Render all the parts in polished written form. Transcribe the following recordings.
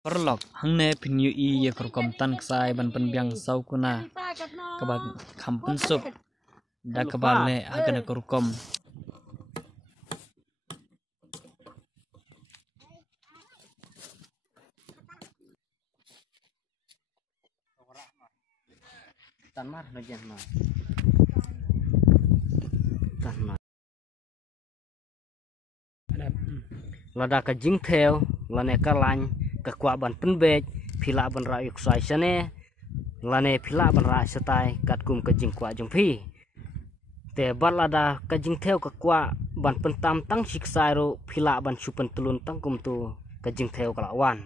Perlok hangne pinyu I ye kurkom tan ksai ban penbiang sau kuna kabat kampen sup da kabale agana kurkom tanmar najan ma tanmar lada ka jing theo lane ka lain ka kwa ban penbej phila ban ra yuk sai sane lane phila ban ra satai kat kum ka jing kwa jong phi te bat lada ka jing theo ka kwa ban pentam tang siksai ro phila ban supen tulun tang kum tu ka jing theo ka lawan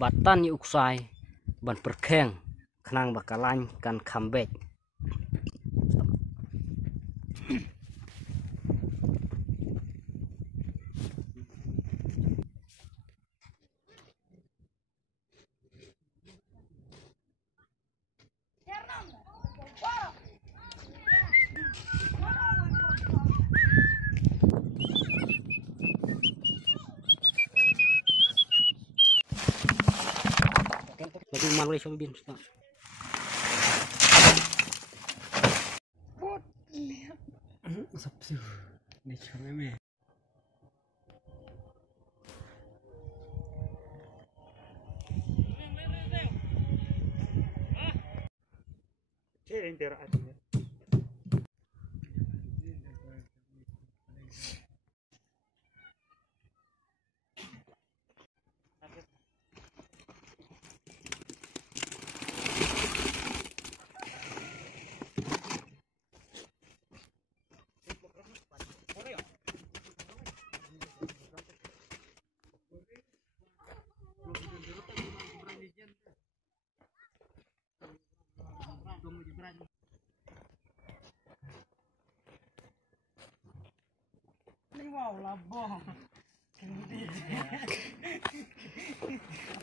batan yuk sai ban perkheng khnang bakalan kan khambek Lagi malai sama bin stop. sabsu ni chome me Wow, labong.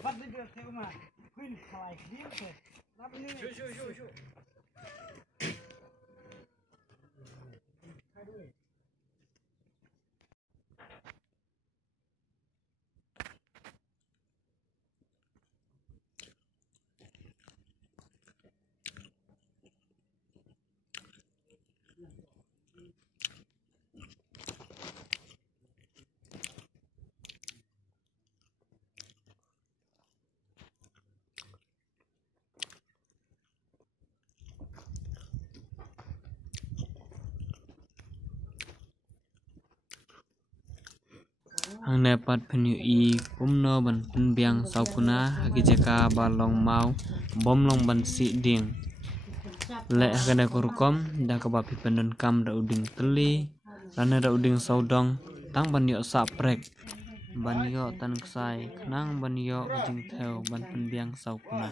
Apa dia tema? Queen fly dia. Apa ni? Shoo. hangne pat pinyu I pumno ban penbiang sau kuna hagi jaka balong mau bom long ban si ding le agana kurkom da kabapi pendon kam da uding teli lana da uding saudong tang ban yo sa prek ban yo tan ksai nang ban yo jing theo ban penbiang sau kuna